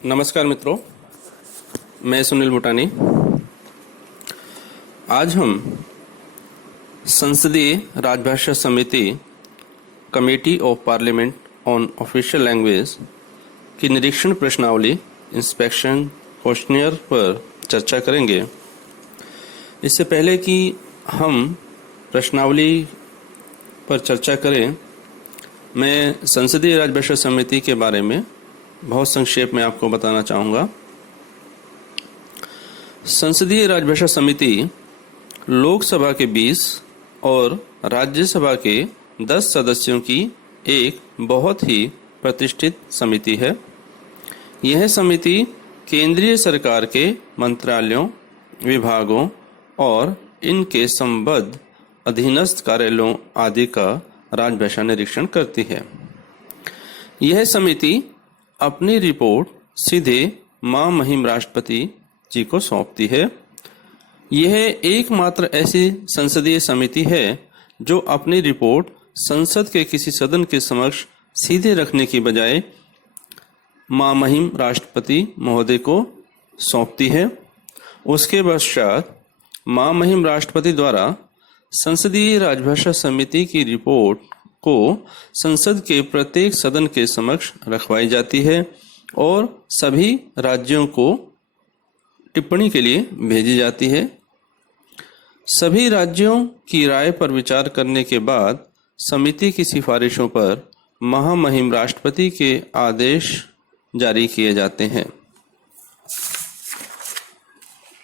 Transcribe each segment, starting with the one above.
नमस्कार मित्रों, मैं सुनील भूटानी। आज हम संसदीय राजभाषा समिति committee of parliament on official language की निरीक्षण प्रश्नावली इंस्पेक्शन क्वेश्चनियर पर चर्चा करेंगे। इससे पहले कि हम प्रश्नावली पर चर्चा करें, मैं संसदीय राजभाषा समिति के बारे में बहुत संक्षेप में आपको बताना चाहूँगा। संसदीय राजभाषा समिति लोकसभा के 20 और राज्यसभा के 10 सदस्यों की एक बहुत ही प्रतिष्ठित समिति है। यह समिति केंद्रीय सरकार के मंत्रालयों, विभागों और इनके संबद्ध अधीनस्थ कार्यालयों आदि का राजभाषा निरीक्षण करती है। यह समिति अपनी रिपोर्ट सीधे महामहिम राष्ट्रपति जी को सौंपती है। यह एकमात्र ऐसी संसदीय समिति है जो अपनी रिपोर्ट संसद के किसी सदन के समक्ष सीधे रखने की बजाय महामहिम राष्ट्रपति महोदय को सौंपती है। उसके पश्चात महामहिम राष्ट्रपति द्वारा संसदीय राजभाषा समिति की रिपोर्ट को संसद के प्रत्येक सदन के समक्ष रखवाई जाती है और सभी राज्यों को टिप्पणी के लिए भेजी जाती है। सभी राज्यों की राय पर विचार करने के बाद समिति की सिफारिशों पर महामहिम राष्ट्रपति के आदेश जारी किए जाते हैं।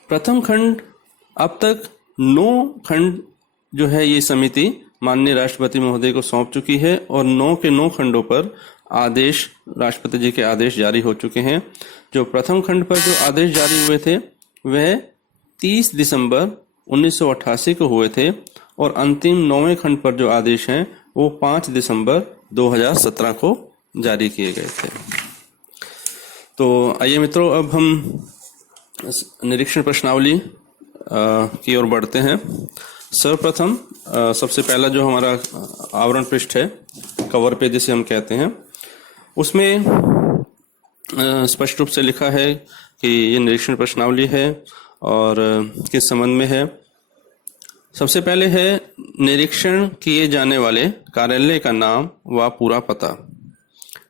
प्रथम खंड अब तक 9 खंड जो है ये समिति माननीय राष्ट्रपति महोदय को सौंप चुकी है और 9 के 9 खंडों पर आदेश, राष्ट्रपति जी के आदेश जारी हो चुके हैं। जो प्रथम खंड पर जो आदेश जारी हुए थे वह 30 दिसंबर 1988 को हुए थे और अंतिम 9वें खंड पर जो आदेश हैं वो 5 दिसंबर 2017 को जारी किए गए थे। तो आइए मित्रों, अब हम निरीक्षण प्रश्नावली की ओर बढ़ते हैं। सर्वप्रथम सबसे पहला जो हमारा आवरण पृष्ठ है, कवर पेज जिसे हम कहते हैं, उसमें स्पष्ट रूप से लिखा है कि ये निरीक्षण प्रश्नावली है और किस संबंध में है। सबसे पहले है निरीक्षण किए जाने वाले कार्यालय का नाम व पूरा पता,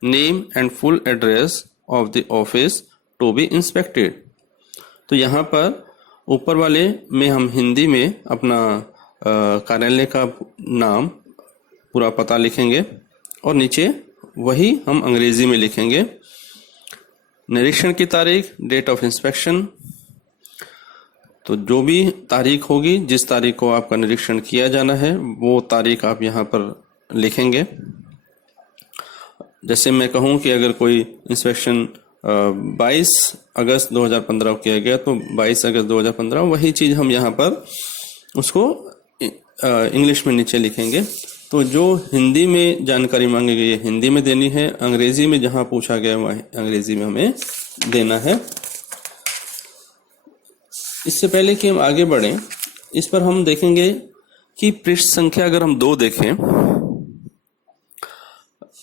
name and full address of the office to be inspected. तो यहाँ पर ऊपर वाले में हम हिंदी में अपना कार्यालय का नाम, पूरा पता लिखेंगे और नीचे वही हम अंग्रेजी में लिखेंगे। निरीक्षण की तारीख, डेट ऑफ इंस्पेक्शन, तो जो भी तारीख होगी, जिस तारीख को आपका निरीक्षण किया जाना है वो तारीख आप यहाँ पर लिखेंगे। जैसे मैं कहूँ कि अगर कोई इंस्पेक्शन 22 अगस्त 2015 को किया गया तो 22 अगस्त 2015 वही चीज़ हम यहाँ पर उसको इंग्लिश में नीचे लिखेंगे। तो जो हिंदी में जानकारी मांगी गई है हिंदी में देनी है, अंग्रेजी में जहाँ पूछा गया वह अंग्रेजी में हमें देना है। इससे पहले कि हम आगे बढ़ें, इस पर हम देखेंगे कि पृष्ठ संख्या अगर हम 2 देखें,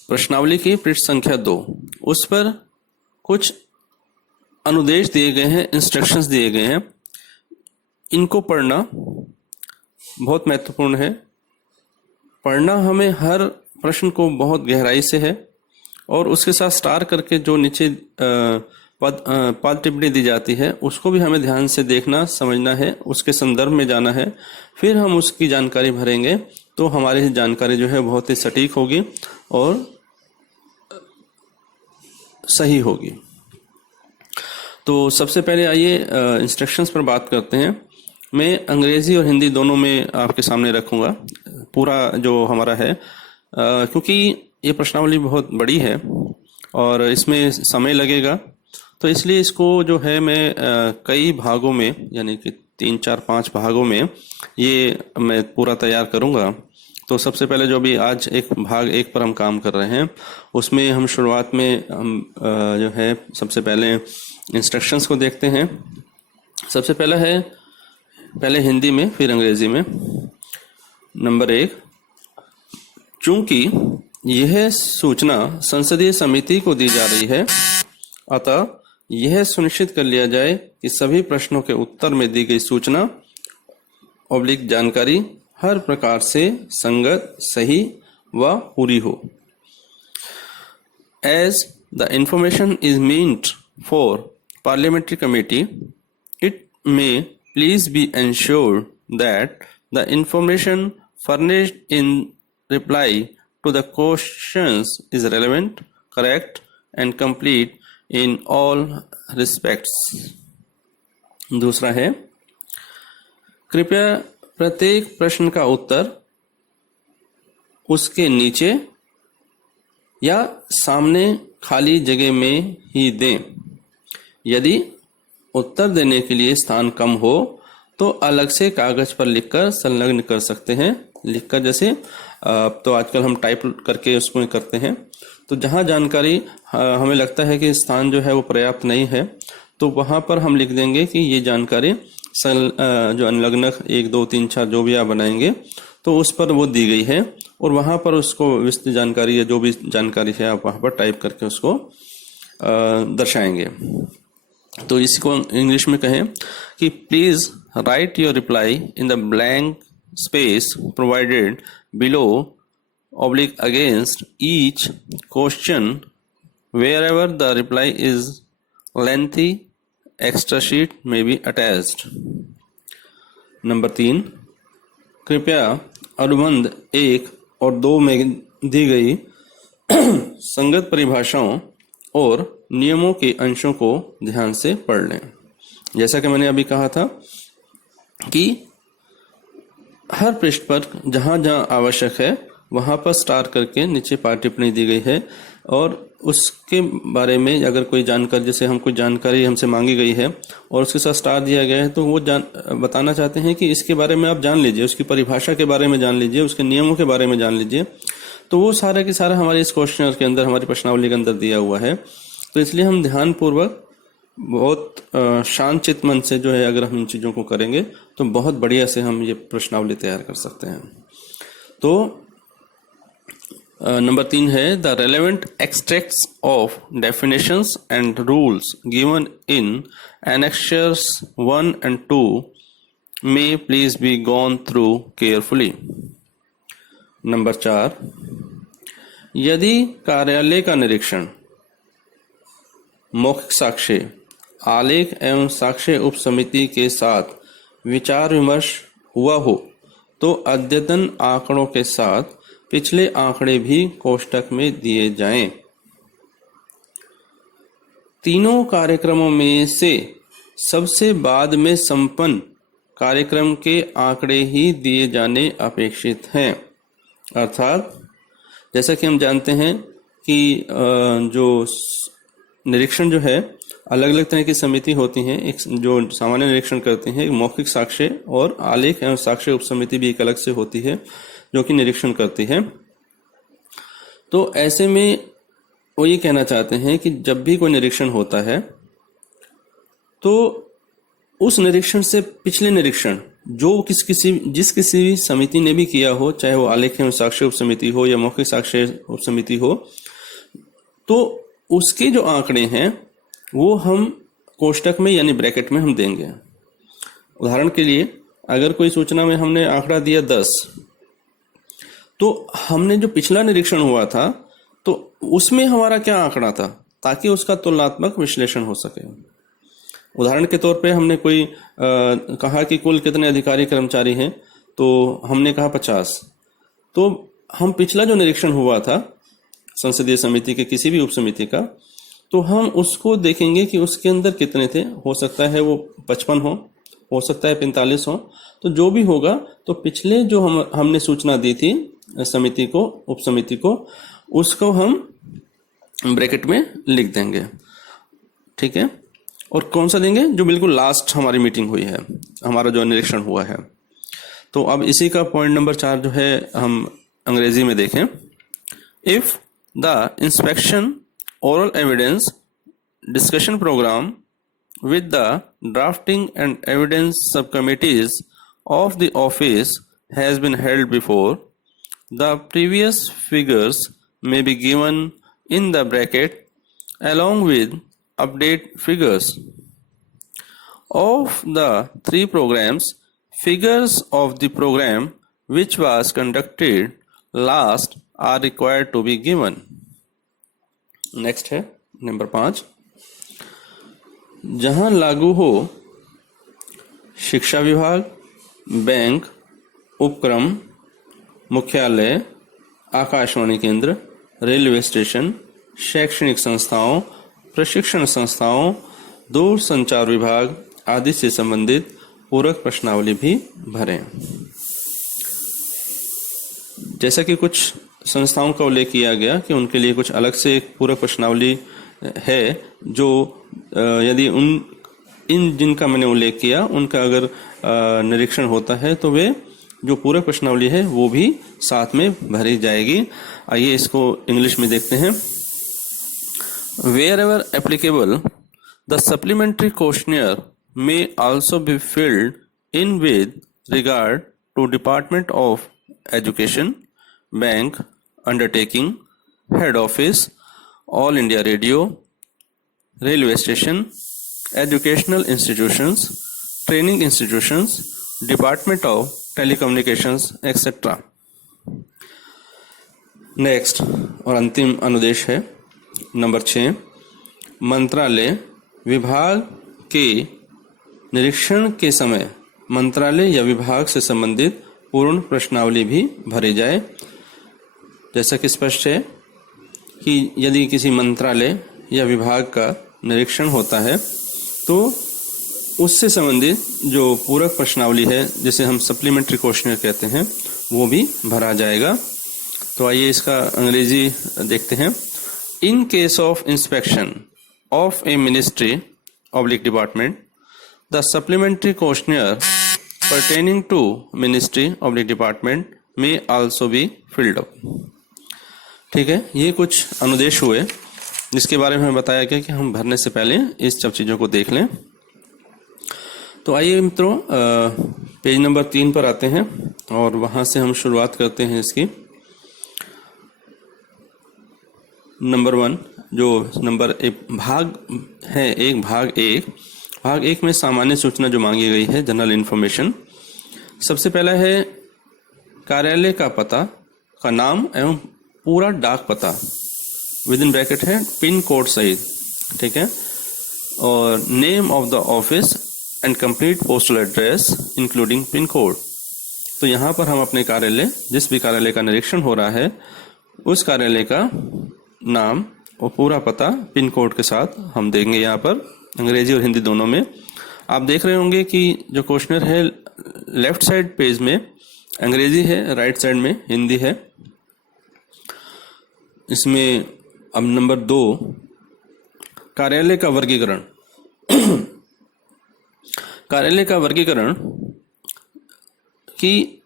प्रश्नावली की पृष्ठ संख्या 2, उस पर कुछ अनुदेश दिए गए हैं, इंस्ट्रक्शंस दिए गए हैं। इनको पढ़ना बहुत महत्वपूर्ण है। पढ़ना हमें हर प्रश्न को बहुत गहराई से है और उसके साथ स्टार करके जो नीचे पद टिप्पणी दी जाती है उसको भी हमें ध्यान से देखना, समझना है, उसके संदर्भ में जाना है, फिर हम उसकी जानकारी भरेंगे तो हमारी जानकारी जो है बहुत ही सटीक होगी और सही होगी। तो सबसे पहले आइए इंस्ट्रक्शंस पर बात करते हैं। मैं अंग्रेजी और हिंदी दोनों में आपके सामने रखूंगा पूरा जो हमारा है, क्योंकि ये प्रश्नावली बहुत बड़ी है और इसमें समय लगेगा, तो इसलिए इसको जो है मैं कई भागों में, यानी कि 3, 4, 5 भागों में ये मैं पूरा तैयार करूंगा। तो सबसे पहले जो भी आज भाग 1 पर हम काम कर रहे हैं उसमें हम शुरुआत में हम जो है सबसे पहले इंस्ट्रक्शंस को देखते हैं। सबसे पहला है, पहले हिंदी में फिर अंग्रेजी में। नंबर 1, चूंकि यह सूचना संसदीय समिति को दी जा रही है, अतः यह सुनिश्चित कर लिया जाए कि सभी प्रश्नों के उत्तर में दी गई सूचना ऑब्लिक जानकारी हर प्रकार से संगत, सही व पूरी हो। As the information is meant for parliamentary committee, it may please be ensured that the information furnished in reply to the questions is relevant, correct and complete in all respects. दूसरा है, कृपया प्रत्येक प्रश्न का उत्तर उसके नीचे या सामने खाली जगह में ही दें। यदि उत्तर देने के लिए स्थान कम हो तो अलग से कागज पर लिखकर संलग्न कर सकते हैं। लिखकर जैसे तो आजकल हम टाइप करके उसमें करते हैं। तो जहां जानकारी हमें लगता है कि स्थान जो है वो पर्याप्त नहीं है तो वहां पर हम लिख देंगे कि ये जानकारी जो अनुलग्नक 1, 2, 3, 4 जो भी आप बनाएंगे तो उस पर वो दी गई है और वहां पर उसको विस्तृत जानकारी या जो भी जानकारी है आप वहां पर टाइप करके उसको दर्शाएंगे। तो इसको इंग्लिश में कहें कि please write your reply in the blank space provided below oblique against each question wherever the reply is lengthy extra sheet may be attached. Number 3, कृपया अनुबंध 1 और 2 में दी गई संगत परिभाषाओं और नियमों के अंशों को ध्यान से पढ़ लें। जैसा कि मैंने अभी कहा था कि हर पृष्ठ पर जहां जहां आवश्यक है वहां पर स्टार करके नीचे पाठ टिप्पणी दी गई है और उसके बारे में अगर कोई जानकारी, जैसे हम कोई जानकारी हमसे मांगी गई है और उसके साथ स्टार दिया गया है तो वो बताना चाहते हैं कि इसके बारे में आप जान लीजिए, उसकी परिभाषा के बारे में जान लीजिए, उसके नियमों के बारे में जान लीजिए। तो वो सारा के सारा हमारे इस क्वेश्चन के अंदर, हमारी प्रश्नावली के अंदर दिया हुआ है। तो इसलिए हम ध्यानपूर्वक बहुत शांत चित्त मन से जो है अगर हम इन चीज़ों को करेंगे तो बहुत बढ़िया से हम ये प्रश्नावली तैयार कर सकते हैं। तो नंबर 3 है the relevant extracts of definitions and rules given in annexures 1 and 2 may please be gone through carefully. Number 4, यदि कार्यालय का निरीक्षण मौखिक साक्ष्य, आलेख एवं साक्ष्य उप समिति के साथ विचार विमर्श हुआ हो तो अद्यतन आंकड़ों के साथ पिछले आंकड़े भी कोष्ठक में दिए जाएं। तीनों कार्यक्रमों में से सबसे बाद में संपन्न कार्यक्रम के आंकड़े ही दिए जाने अपेक्षित हैं। अर्थात जैसा कि हम जानते हैं कि जो निरीक्षण जो है अलग अलग तरह की समिति होती हैं। एक जो सामान्य निरीक्षण करते हैं, एक मौखिक साक्ष्य और आलेख एवं साक्ष्य उप समिति भी एक अलग से होती है जो कि निरीक्षण करती है। तो ऐसे में वो ये कहना चाहते हैं कि जब भी कोई निरीक्षण होता है तो उस निरीक्षण से पिछले निरीक्षण जो जिस किसी भी समिति ने भी किया हो, चाहे वो आलेख एवं साक्ष्य उप समिति हो या मौखिक साक्ष्य उप समिति हो, तो उसके जो आंकड़े हैं वो हम कोष्ठक में यानी ब्रैकेट में हम देंगे। उदाहरण के लिए अगर कोई सूचना में हमने आंकड़ा दिया 10, तो हमने जो पिछला निरीक्षण हुआ था तो उसमें हमारा क्या आंकड़ा था ताकि उसका तुलनात्मक विश्लेषण हो सके। उदाहरण के तौर पे हमने कोई कहा कि कुल कितने अधिकारी कर्मचारी हैं, तो हमने कहा 50। तो हम पिछला जो निरीक्षण हुआ था संसदीय समिति के किसी भी उप समिति का, तो हम उसको देखेंगे कि उसके अंदर कितने थे। हो सकता है वो 55 हो सकता है 45 हो। तो जो भी होगा तो पिछले जो हमने सूचना दी थी समिति को, उप समिति को, उसको हम ब्रैकेट में लिख देंगे। ठीक है। और कौन सा देंगे? जो बिल्कुल लास्ट हमारी मीटिंग हुई है, हमारा जो निरीक्षण हुआ है। तो अब इसी का पॉइंट नंबर 4 जो है हम अंग्रेजी में देखें। If the inspection oral evidence discussion program with the drafting and evidence subcommittees of the office has been held before, the previous figures may be given in the bracket along with update figures. Of the three programs, figures of the program which was conducted last are required to be given. Next है number 5, जहां लागू हो शिक्षा विभाग, bank, उपक्रम, मुख्यालय, आकाशवाणी केंद्र, railway station, शैक्षणिक संस्थाओं, प्रशिक्षण संस्थाओं, दूरसंचार विभाग आदि से संबंधित पूरक प्रश्नावली भी भरें। जैसा कि कुछ संस्थाओं का उल्लेख किया गया कि उनके लिए कुछ अलग से एक पूरक प्रश्नावली है, जो यदि इन जिनका मैंने उल्लेख किया उनका अगर निरीक्षण होता है तो वे जो पूरक प्रश्नावली है वो भी साथ में भरी जाएगी। आइए इसको इंग्लिश में देखते हैं। Wherever applicable, the supplementary questionnaire may also be filled in with regard to Department of Education, Bank, Undertaking, Head Office, All India Radio, Railway Station, Educational Institutions, Training Institutions, Department of Telecommunications, etc. Next और अंतिम अनुदेश है number 6, मंत्रालय विभाग के निरीक्षण के समय मंत्रालय या विभाग से संबंधित पूर्ण प्रश्नावली भी भरी जाए। जैसा कि स्पष्ट है कि यदि किसी मंत्रालय या विभाग का निरीक्षण होता है तो उससे संबंधित जो पूरक प्रश्नावली है, जिसे हम सप्लीमेंट्री क्वेश्चनर कहते हैं, वो भी भरा जाएगा। तो आइए इसका अंग्रेजी देखते हैं। In case of inspection of a ministry oblique department, the supplementary questionnaire pertaining to ministry oblique department may also be filled up। ठीक है, ये कुछ अनुदेश हुए जिसके बारे में बताया गया कि हम भरने से पहले इस सब चीजों को देख लें। तो आइए मित्रों पेज नंबर 3 पर आते हैं और वहां से हम शुरुआत करते हैं इसकी। नंबर 1 जो नंबर भाग है भाग एक में सामान्य सूचना जो मांगी गई है, जनरल इंफॉर्मेशन। सबसे पहला है कार्यालय का पता का नाम एवं पूरा डाक पता, विद इन ब्रैकेट है पिन कोड सहित। ठीक है, और name of the office and complete postal address including pin code. तो यहाँ पर हम अपने कार्यालय, जिस भी कार्यालय का निरीक्षण हो रहा है, उस कार्यालय का नाम और पूरा पता पिन कोड के साथ हम देंगे। यहाँ पर अंग्रेजी और हिंदी दोनों में। आप देख रहे होंगे कि जो क्वेश्चनर है लेफ्ट साइड पेज में अंग्रेजी है, राइट साइड में हिंदी है। इसमें अब नंबर 2 कार्यालय का वर्गीकरण। कार्यालय का वर्गीकरण कि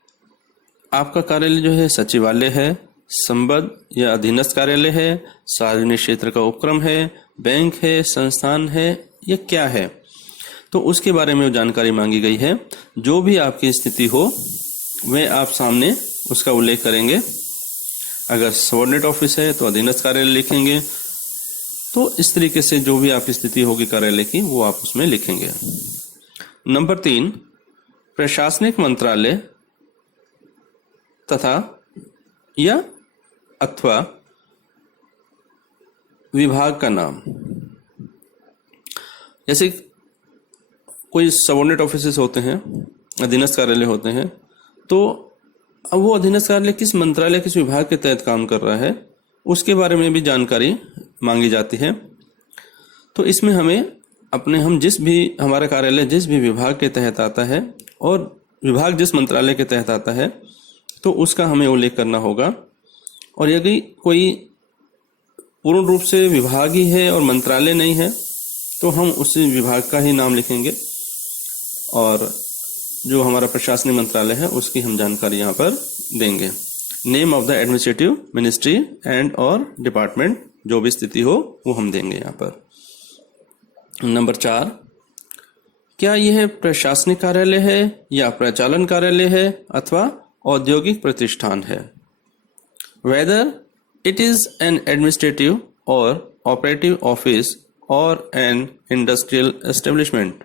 आपका कार्यालय जो है सचिवालय है, संबद्ध या अधीनस्थ कार्यालय है, सार्वजनिक क्षेत्र का उपक्रम है, बैंक है, संस्थान है, या क्या है, तो उसके बारे में जानकारी मांगी गई है। जो भी आपकी स्थिति हो वह आप सामने उसका उल्लेख करेंगे। अगर सबऑर्डिनेट ऑफिस है तो अधीनस्थ कार्यालय लिखेंगे। तो इस तरीके से जो भी आपकी स्थिति होगी कार्यालय की वो आप उसमें लिखेंगे। नंबर 3 प्रशासनिक मंत्रालय तथा या अथवा विभाग का नाम। जैसे कोई सबऑर्डिनेट ऑफिसेस होते हैं, अधीनस्थ कार्यालय होते हैं, तो अब वो अधीनस्थ कार्यालय किस मंत्रालय, किस विभाग के तहत काम कर रहा है, उसके बारे में भी जानकारी मांगी जाती है। तो इसमें हम जिस भी हमारा कार्यालय जिस भी विभाग के तहत आता है और विभाग जिस मंत्रालय के तहत आता है, तो उसका हमें उल्लेख करना होगा। और यदि कोई पूर्ण रूप से विभाग ही है और मंत्रालय नहीं है तो हम उसी विभाग का ही नाम लिखेंगे, और जो हमारा प्रशासनिक मंत्रालय है उसकी हम जानकारी यहाँ पर देंगे। Name of the administrative ministry and और डिपार्टमेंट, जो भी स्थिति हो वो हम देंगे यहाँ पर। नंबर 4 क्या यह प्रशासनिक कार्यालय है या प्रचालन कार्यालय है अथवा औद्योगिक प्रतिष्ठान है। Whether it is an administrative or operative office और एन इंडस्ट्रियल एस्टेब्लिशमेंट।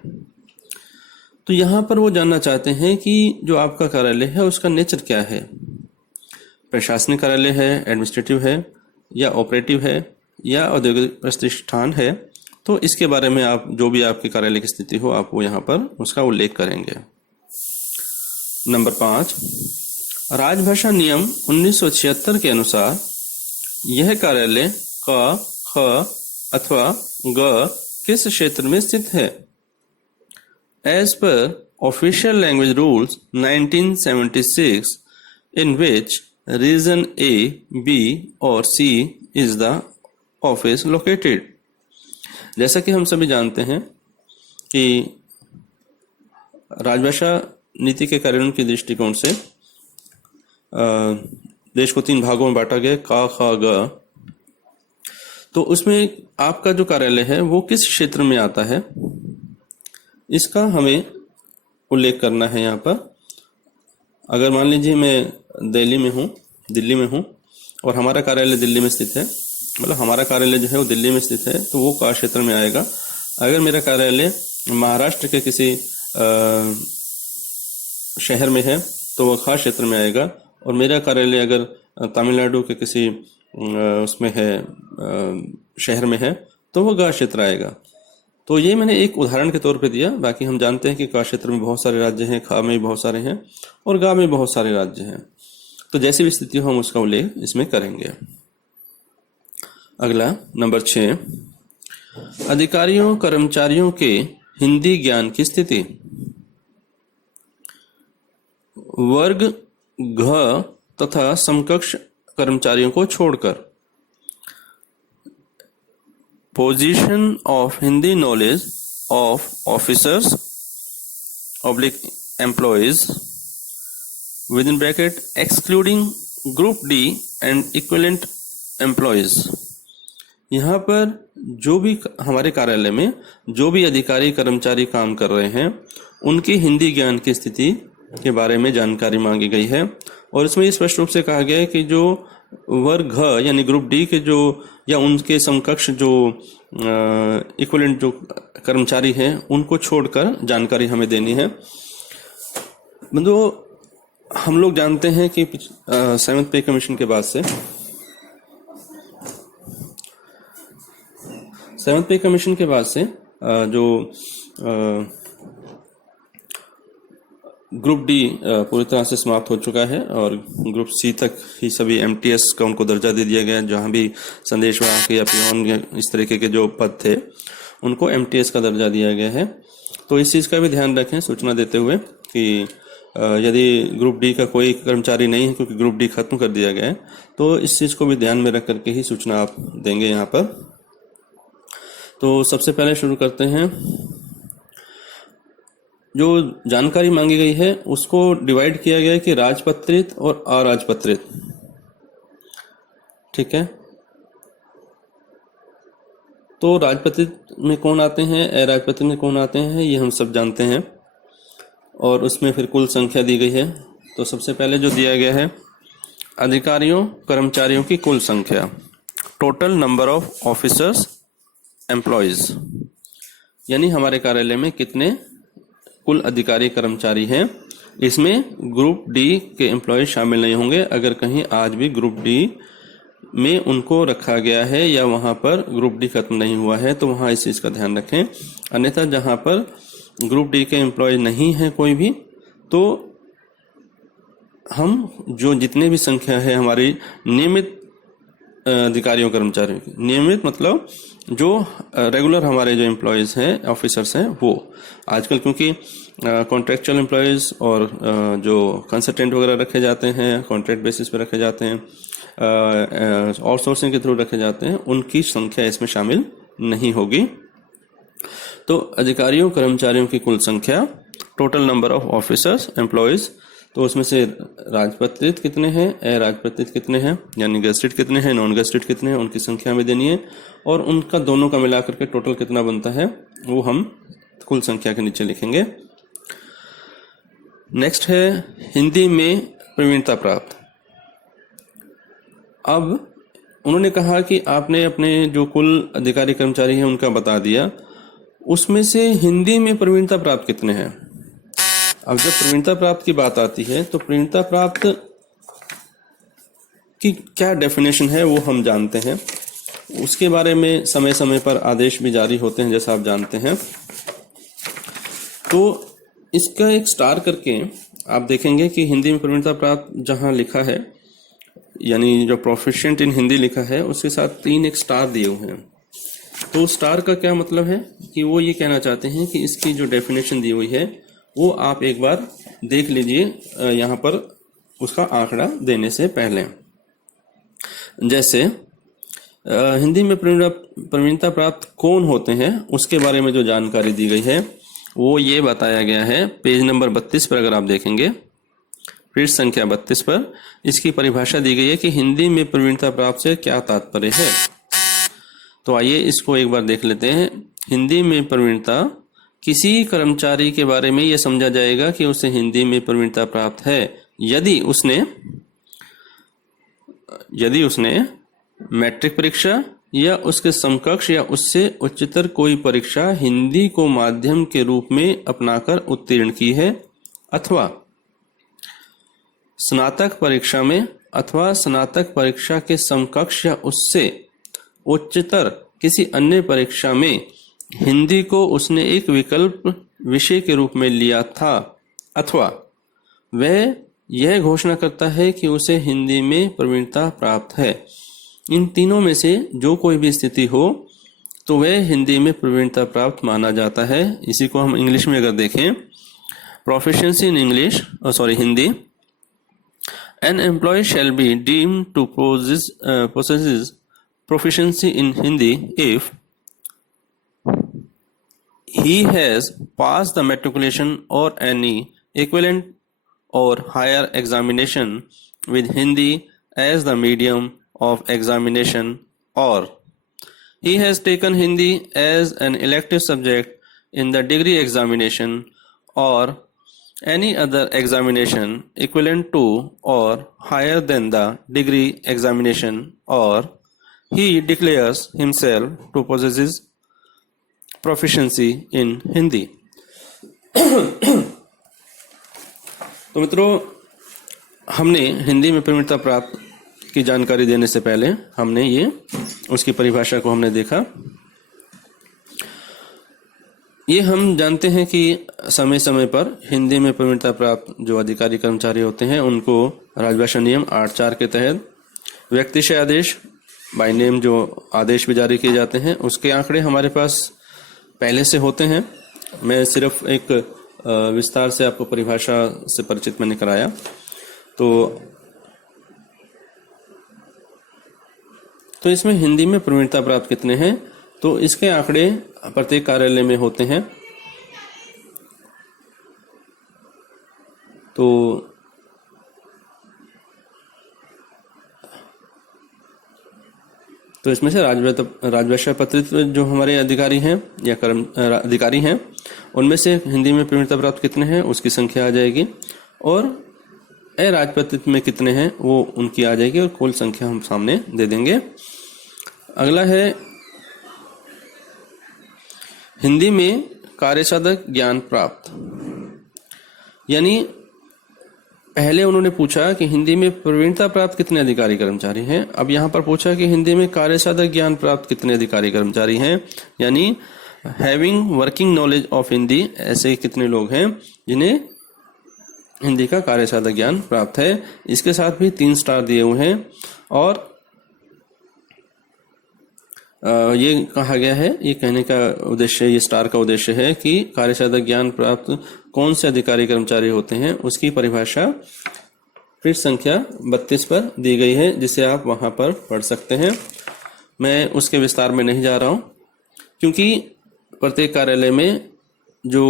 तो यहाँ पर वो जानना चाहते हैं कि जो आपका कार्यालय है उसका नेचर क्या है, प्रशासनिक कार्यालय है, एडमिनिस्ट्रेटिव है, या ऑपरेटिव है, या औद्योगिक प्रतिष्ठान है। तो इसके बारे में आप जो भी आपके कार्यालय की स्थिति हो आप वो यहाँ पर उसका उल्लेख करेंगे। नंबर 5, राजभाषा नियम 1976 के अनुसार यह कार्यालय क, ख अथवा ग किस क्षेत्र में स्थित है? As per official language rules 1976, in which region A, B और C is the office located? जैसा कि हम सभी जानते हैं कि राजभाषा नीति के कार्यान्वयन के दृष्टिकोण से देश को 3 भागों में बांटा गया, क, ख, ग। तो उसमें आपका जो कार्यालय है वो किस क्षेत्र में आता है, इसका हमें उल्लेख करना है यहाँ पर। अगर मान लीजिए मैं दिल्ली में हूँ और हमारा कार्यालय दिल्ली में स्थित है, मतलब हमारा कार्यालय जो है वो दिल्ली में स्थित है, तो वो का क्षेत्र में आएगा। अगर मेरा कार्यालय महाराष्ट्र के किसी शहर में है तो वो खा क्षेत्र में आएगा, और मेरा कार्यालय अगर तमिलनाडु के किसी उसमें है शहर में है तो वो गा क्षेत्र आएगा। तो ये मैंने एक उदाहरण के तौर पे दिया। बाकी हम जानते हैं कि का क्षेत्र में बहुत सारे राज्य हैं, खा में भी बहुत सारे हैं और गा में बहुत सारे राज्य हैं। तो जैसी भी स्थिति हो हम उसका उल्लेख इसमें करेंगे। अगला नंबर 6, अधिकारियों कर्मचारियों के हिंदी ज्ञान की स्थिति। वर्ग घ तथा समकक्ष कर्मचारियों को छोड़कर position of Hindi knowledge of officers oblique employees with in bracket excluding group D and equivalent employees. यहाँ पर जो भी हमारे कार्यालय में जो भी अधिकारी कर्मचारी काम कर रहे हैं उनकी हिंदी ज्ञान की स्थिति के बारे में जानकारी मांगी गई है। और इसमें स्पष्ट रूप से कहा गया है कि जो वर्ग घ यानी ग्रुप डी के जो या उनके समकक्ष जो इक्विवेलेंट जो कर्मचारी हैं उनको छोड़कर जानकारी हमें देनी है। मतलब हम लोग जानते हैं कि 7th पे कमीशन के बाद से 7th पे कमीशन के बाद से जो ग्रुप डी पूरी तरह से समाप्त हो चुका है और ग्रुप सी तक ही सभी एमटीएस का उनको दर्जा दे दिया गया है। जहां भी संदेशवाहक या पियोन इस तरीके के जो पद थे उनको एमटीएस का दर्जा दिया गया है। तो इस चीज़ का भी ध्यान रखें सूचना देते हुए कि यदि ग्रुप डी का कोई कर्मचारी नहीं है क्योंकि ग्रुप डी खत्म कर दिया गया है, तो इस चीज़ को भी ध्यान में रख करके ही सूचना आप देंगे यहाँ पर। तो सबसे पहले शुरू करते हैं। जो जानकारी मांगी गई है उसको डिवाइड किया गया है कि राजपत्रित और अराजपत्रित। ठीक है, तो राजपत्रित में कौन आते हैं, अराजपत्रित में कौन आते हैं, ये हम सब जानते हैं। और उसमें फिर कुल संख्या दी गई है। तो सबसे पहले जो दिया गया है अधिकारियों कर्मचारियों की कुल संख्या, total number of officers employees, यानी हमारे कार्यालय में कितने कुल अधिकारी कर्मचारी हैं। इसमें ग्रुप डी के एम्प्लॉय शामिल नहीं होंगे। अगर कहीं आज भी ग्रुप डी में उनको रखा गया है या वहां पर ग्रुप डी खत्म नहीं हुआ है तो वहां इस चीज का ध्यान रखें। अन्यथा जहां पर ग्रुप डी के एम्प्लॉय नहीं है कोई भी, तो हम जो जितने भी संख्या है हमारी नियमित अधिकारियों कर्मचारियों की, नियमित मतलब जो रेगुलर हमारे जो एम्प्लॉयज हैं ऑफिसर्स हैं वो आजकल क्योंकि कॉन्ट्रेक्चुअल एम्प्लॉयज और जो कंसल्टेंट वगैरह रखे जाते हैं कॉन्ट्रैक्ट बेसिस पे रखे जाते हैं, आउटसोर्सिंग के थ्रू रखे जाते हैं, उनकी संख्या इसमें शामिल नहीं होगी। तो अधिकारियों कर्मचारियों की कुल संख्या, total number of officers employees, तो उसमें से राजपत्रित कितने हैं, अराजपत्रित कितने हैं, यानी गेस्टेड कितने हैं, नॉन गेस्टेड कितने हैं, उनकी संख्या में देनी है। और उनका दोनों का मिलाकर के टोटल कितना बनता है वो हम कुल संख्या के नीचे लिखेंगे। नेक्स्ट है हिंदी में प्रवीणता प्राप्त। अब उन्होंने कहा कि आपने अपने जो कुल अधिकारी कर्मचारी हैं उनका बता दिया, उसमें से हिंदी में प्रवीणता प्राप्त कितने हैं। अब जब प्रवीणता प्राप्त की बात आती है तो प्रवीणता प्राप्त की क्या डेफिनेशन है वो हम जानते हैं। उसके बारे में समय समय पर आदेश भी जारी होते हैं, जैसा आप जानते हैं। तो इसका एक स्टार करके आप देखेंगे कि हिंदी में प्रवीणता प्राप्त जहां लिखा है, यानी जो प्रोफिशिएंट इन हिंदी लिखा है, उसके साथ 3 एक स्टार दिए हुए हैं। तो स्टार का क्या मतलब है कि वो ये कहना चाहते हैं कि इसकी जो डेफिनेशन दी हुई है वो आप एक बार देख लीजिए यहाँ पर उसका आंकड़ा देने से पहले। जैसे हिंदी में प्रवीणता प्राप्त कौन होते हैं उसके बारे में जो जानकारी दी गई है वो ये बताया गया है पेज नंबर 32 पर। अगर आप देखेंगे पृष्ठ संख्या 32 पर इसकी परिभाषा दी गई है कि हिंदी में प्रवीणता प्राप्त से क्या तात्पर्य है। तो आइए इसको एक बार देख लेते हैं। हिंदी में प्रवीणता किसी कर्मचारी के बारे में यह समझा जाएगा कि उसे हिंदी में प्रवीणता प्राप्त है यदि उसने मैट्रिक परीक्षा या उसके समकक्ष या उससे उच्चतर कोई परीक्षा हिंदी को माध्यम के रूप में अपनाकर उत्तीर्ण की है, अथवा स्नातक परीक्षा में अथवा स्नातक परीक्षा के समकक्ष या उससे उच्चतर किसी अन्य परीक्षा में हिंदी को उसने एक विकल्प विषय के रूप में लिया था, अथवा वह यह घोषणा करता है कि उसे हिंदी में प्रवीणता प्राप्त है। इन तीनों में से जो कोई भी स्थिति हो तो वह हिंदी में प्रवीणता प्राप्त माना जाता है। इसी को हम इंग्लिश में अगर देखें, proficiency in English Hindi, an employee shall be deemed to possess proficiency in Hindi if he has passed the matriculation or any equivalent or higher examination with Hindi as the medium of examination, or he has taken Hindi as an elective subject in the degree examination or any other examination equivalent to or higher than the degree examination, or he declares himself to possess proficiency in Hindi। तो मित्रों, हमने हिंदी में प्रवीणता प्राप्त की जानकारी देने से पहले हमने ये उसकी परिभाषा को हमने देखा। ये हम जानते हैं कि समय समय पर हिंदी में प्रवीणता प्राप्त जो अधिकारी कर्मचारी होते हैं उनको राजभाषा नियम 8(4) के तहत व्यक्तिशः आदेश बाय नेम जो आदेश भी जारी किए जाते हैं उसके आंकड़े हमारे पास पहले से होते हैं। मैं सिर्फ एक विस्तार से आपको परिभाषा से परिचित मैंने कराया। तो इसमें हिंदी में प्रवीणता प्राप्त कितने हैं, तो इसके आंकड़े प्रत्येक कार्यालय में होते हैं। तो इसमें से राजभाषा पत्रित जो हमारे अधिकारी हैं या अधिकारी हैं उनमें से हिंदी में प्रवीणता प्राप्त कितने हैं उसकी संख्या आ जाएगी, और अराजपत्रित में कितने हैं वो उनकी आ जाएगी, और कुल संख्या हम सामने दे देंगे। अगला है हिंदी में कार्यसाधक ज्ञान प्राप्त, यानी पहले उन्होंने पूछा कि हिंदी में प्रवीणता प्राप्त कितने अधिकारी कर्मचारी हैं, अब यहाँ पर पूछा कि हिंदी में कार्यसाधक ज्ञान प्राप्त कितने अधिकारी कर्मचारी हैं, यानी having working knowledge of Hindi, ऐसे कितने लोग हैं जिन्हें हिंदी का कार्यसाधक ज्ञान प्राप्त है। इसके साथ भी 3 स्टार दिए हुए हैं, और ये कहा गया है, ये कहने का उद्देश्य, ये स्टार का उद्देश्य है कि कार्यसाधक ज्ञान प्राप्त कौन से अधिकारी कर्मचारी होते हैं उसकी परिभाषा पृष्ठ संख्या 32 पर दी गई है, जिसे आप वहां पर पढ़ सकते हैं। मैं उसके विस्तार में नहीं जा रहा हूं, क्योंकि प्रत्येक कार्यालय में जो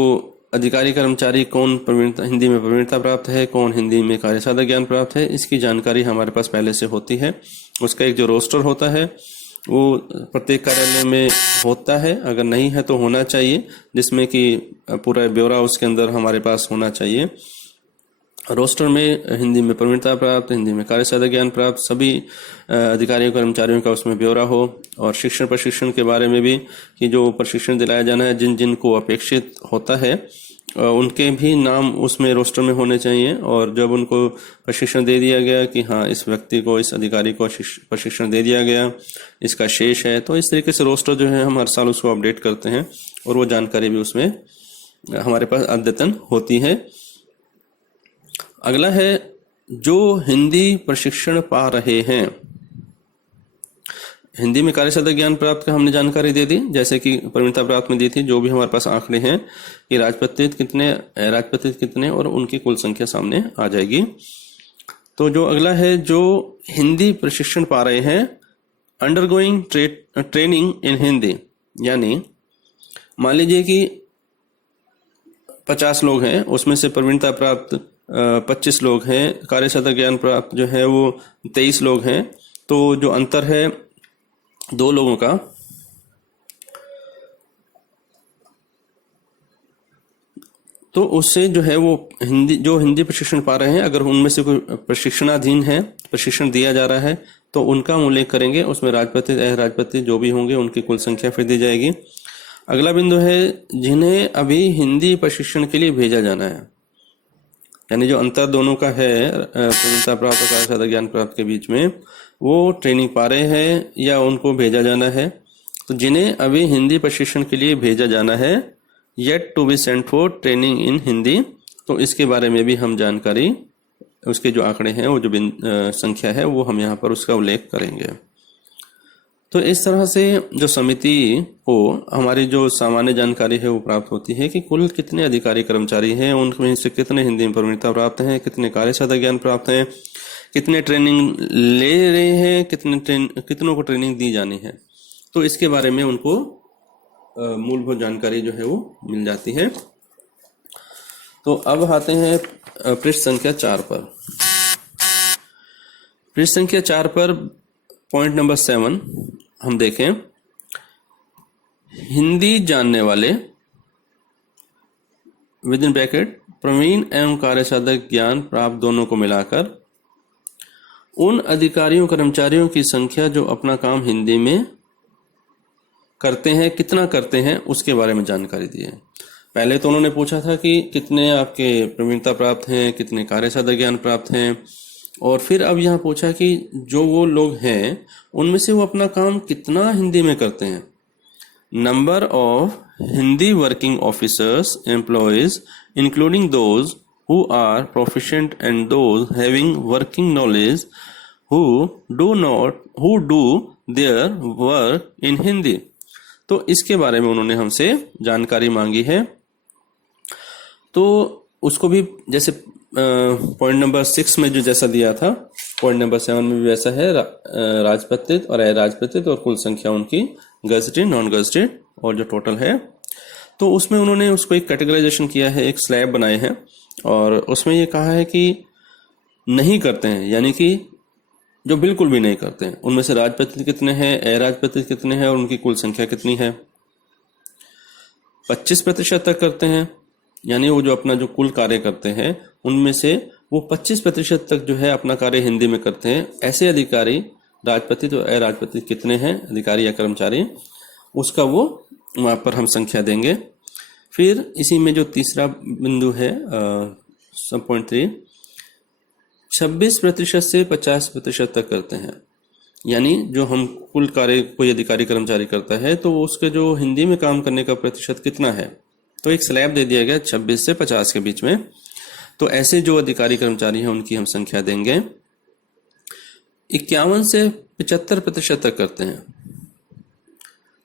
अधिकारी कर्मचारी कौन हिंदी में प्रवीणता प्राप्त है, कौन हिंदी में कार्यसाधक ज्ञान प्राप्त है, इसकी जानकारी हमारे पास पहले से होती है। उसका एक जो रोस्टर होता है वो प्रत्येक कार्यालय में होता है, अगर नहीं है तो होना चाहिए, जिसमें कि पूरा ब्यौरा उसके अंदर हमारे पास होना चाहिए। रोस्टर में हिंदी में प्रवीणता प्राप्त, हिंदी में कार्यसाधक ज्ञान प्राप्त सभी अधिकारियों कर्मचारियों का उसमें ब्यौरा हो, और शिक्षण प्रशिक्षण के बारे में भी कि जो प्रशिक्षण दिलाया जाना है, जिन जिन को अपेक्षित होता है उनके भी नाम उसमें रोस्टर में होने चाहिए। और जब उनको प्रशिक्षण दे दिया गया कि हाँ इस व्यक्ति को, इस अधिकारी को प्रशिक्षण दे दिया गया, इसका शेष है, तो इस तरीके से रोस्टर जो है हम हर साल उसको अपडेट करते हैं और वो जानकारी भी उसमें हमारे पास अद्यतन होती है। अगला है जो हिंदी प्रशिक्षण पा रहे हैं। हिंदी में कार्यसाधक ज्ञान प्राप्त का हमने जानकारी दे दी, जैसे कि प्रवीणता प्राप्त में दी थी, जो भी हमारे पास आंकड़े हैं कि राजपत्रित कितने, राजपत्रित कितने, और उनकी कुल संख्या सामने आ जाएगी। तो जो अगला है जो हिंदी प्रशिक्षण पा रहे हैं, अंडरगोइंग ट्रेनिंग इन हिंदी, यानी मान लीजिए कि 50 लोग हैं, उसमें से प्रवीणता प्राप्त 25 लोग हैं, कार्यसाधक ज्ञान प्राप्त जो है वो 23 लोग हैं, तो जो अंतर है 2 लोगों का, तो उससे जो है वो हिंदी प्रशिक्षण पा रहे हैं, अगर उनमें से कोई प्रशिक्षणाधीन है, प्रशिक्षण दिया जा रहा है, तो उनका हम उल्लेख करेंगे। उसमें राजपत्रित, राजपत्रित जो भी होंगे उनकी कुल संख्या फिर दी जाएगी। अगला बिंदु है जिन्हें अभी हिंदी प्रशिक्षण के लिए भेजा जाना है, यानी जो अंतर दोनों का है प्रवीणता प्राप्त और कार्यसाधक ज्ञान प्राप्त के बीच में, वो ट्रेनिंग पा रहे हैं या उनको भेजा जाना है। तो जिन्हें अभी हिंदी प्रशिक्षण के लिए भेजा जाना है, yet to be sent for training in Hindi, तो इसके बारे में भी हम जानकारी, उसके जो आंकड़े हैं, वो जो संख्या है, वो हम यहाँ पर उसका उल्लेख करेंगे। तो इस तरह से जो समिति को हमारी जो सामान्य जानकारी है वो प्राप्त होती है कि कुल कितने अधिकारी कर्मचारी हैं, उनमें से कितने हिंदी में प्रवीणता प्राप्त हैं, कितने कार्यसाधक ज्ञान प्राप्त हैं, कितने ट्रेनिंग ले रहे हैं, कितनों को ट्रेनिंग दी जानी है। तो इसके बारे में उनको मूलभूत जानकारी जो है वो मिल जाती है। तो अब आते हैं पृष्ठ संख्या 4 पर। पृष्ठ संख्या 4 पर पॉइंट नंबर 7 हम देखें, हिंदी जानने वाले विद इन ब्रैकेट प्रवीण एवं कार्यसाधक ज्ञान प्राप्त दोनों को मिलाकर उन अधिकारियों कर्मचारियों की संख्या जो अपना काम हिंदी में करते हैं, कितना करते हैं, उसके बारे में जानकारी दी है। पहले तो उन्होंने पूछा था कि कितने आपके प्रवीणता प्राप्त हैं, कितने कार्यसाधक ज्ञान प्राप्त हैं, और फिर अब यहाँ पूछा कि जो वो लोग हैं उनमें से वो अपना काम कितना हिंदी में करते हैं। Number of Hindi working officers employees including those who are proficient and those having working knowledge who do their work in Hindi। तो इसके बारे में उन्होंने हमसे जानकारी मांगी है। तो उसको भी जैसे पॉइंट नंबर 6 में जो जैसा दिया था, पॉइंट नंबर 7 में भी वैसा है, राजपत्रित और अराजपत्रित और कुल संख्या उनकी, गजटेड, नॉन गजटेड और जो टोटल है। तो उसमें उन्होंने उसको एक कैटेगराइजेशन किया है, एक स्लैब बनाए हैं, और उसमें ये कहा है कि नहीं करते हैं, यानी कि जो बिल्कुल भी नहीं करते हैं, उनमें से राजपत्रित कितने हैं, अराजपत्रित कितने हैं और उनकी कुल संख्या कितनी है। 25% तक करते हैं, यानी वो जो अपना जो कुल कार्य करते हैं उनमें से वो 25% तक जो है अपना कार्य हिंदी में करते हैं। ऐसे अधिकारी राजपत्रित और अराजपत्रित कितने हैं, अधिकारी या कर्मचारी, उसका वो वहाँ पर हम संख्या देंगे। फिर इसी में जो तीसरा बिंदु है सब पॉइंट 3, 26% से 50% तक करते हैं, यानी जो हम कुल कार्य कोई अधिकारी कर्मचारी करता है तो उसके जो हिंदी में काम करने का प्रतिशत कितना है, तो एक स्लैब दे दिया गया 26 से 50 के बीच में। तो ऐसे जो अधिकारी कर्मचारी हैं उनकी हम संख्या देंगे। 51 से 75% तक करते हैं,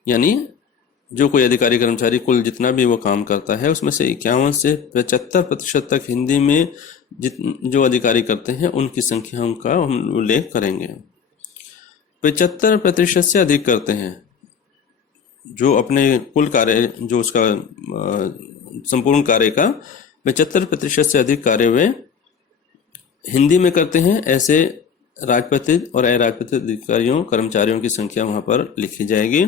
यानी जो कोई अधिकारी कर्मचारी कुल जितना भी वो काम करता है उसमें से 51 से 75% तक हिंदी में जो अधिकारी करते हैं उनकी संख्या का हम उल्लेख करेंगे। 75% से अधिक करते हैं, जो अपने कुल कार्य, जो उसका संपूर्ण कार्य का 75% से अधिक कार्य वे हिंदी में करते हैं, ऐसे राजपत्रित और अराजपत्रित अधिकारियों कर्मचारियों की संख्या वहां पर लिखी जाएगी।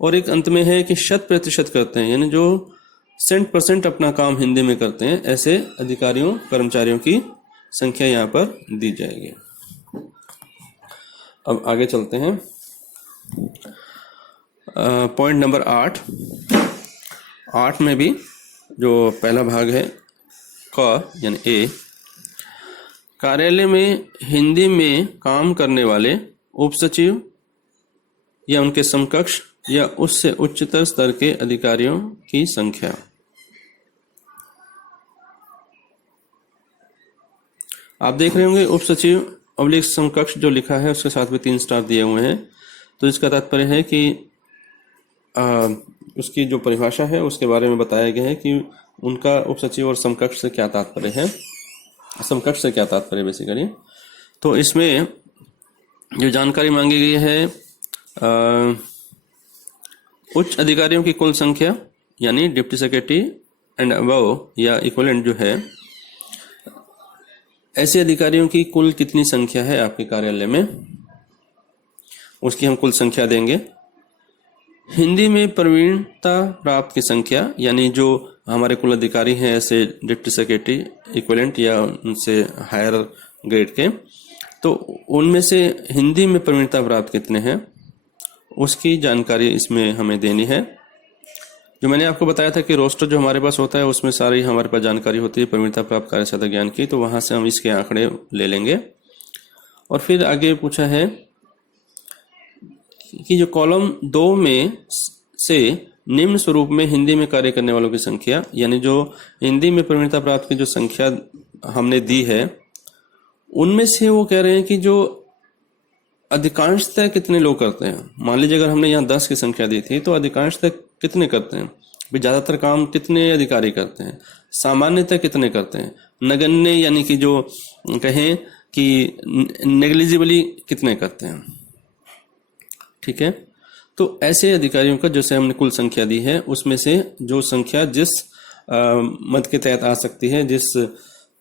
और एक अंत में है कि 100% करते हैं, यानी जो 100% अपना काम हिंदी में करते हैं, ऐसे अधिकारियों कर्मचारियों की संख्या यहाँ पर दी जाएगी। अब आगे चलते हैं। पॉइंट नंबर 8 में भी जो पहला भाग है क यानी ए, कार्यालय में हिंदी में काम करने वाले उप सचिव या उनके समकक्ष या उससे उच्चतर स्तर के अधिकारियों की संख्या। आप देख रहे होंगे उप सचिव अवलिक समकक्ष जो लिखा है उसके साथ में 3 स्टार दिए हुए हैं। तो इसका तात्पर्य है कि उसकी जो परिभाषा है उसके बारे में बताया गया है कि उनका उप सचिव और समकक्ष से क्या तात्पर्य है, समकक्ष से क्या तात्पर्य बेसिकली। तो इसमें जो जानकारी मांगी गई है उच्च अधिकारियों की कुल संख्या यानी डिप्टी सेक्रेटरी एंड अबव या इक्विवेलेंट जो है, ऐसे अधिकारियों की कुल कितनी संख्या है आपके कार्यालय में, उसकी हम कुल संख्या देंगे। हिंदी में प्रवीणता प्राप्त की संख्या यानी जो हमारे कुल अधिकारी हैं ऐसे डिप्टी सेक्रेटरी इक्विवेलेंट या उनसे हायर ग्रेड के, तो उनमें से हिंदी में प्रवीणता प्राप्त कितने हैं उसकी जानकारी इसमें हमें देनी है। जो मैंने आपको बताया था कि रोस्टर जो हमारे पास होता है उसमें सारी हमारे पास जानकारी होती है प्रवीणता प्राप्त कार्यसाधक ज्ञान की, तो वहां से हम इसके आंकड़े ले लेंगे। और फिर आगे पूछा है कि जो कॉलम 2 में से निम्न स्वरूप में हिंदी में कार्य करने वालों की संख्या, यानी जो हिंदी में प्रवीणता प्राप्त की जो संख्या हमने दी है उनमें से वो कह रहे हैं कि जो अधिकांशतः कितने लोग करते हैं। मान लीजिए अगर हमने यहाँ 10 की संख्या दी थी तो अधिकांशतः कितने करते हैं, भाई ज्यादातर काम कितने अधिकारी करते हैं, सामान्यतः कितने करते हैं, नगण्य यानी कि जो कहें कि नेग्लिजिबली कितने करते हैं। ठीक है, तो ऐसे अधिकारियों का जैसे हमने कुल संख्या दी है उसमें से जो संख्या जिस मद के तहत आ सकती है, जिस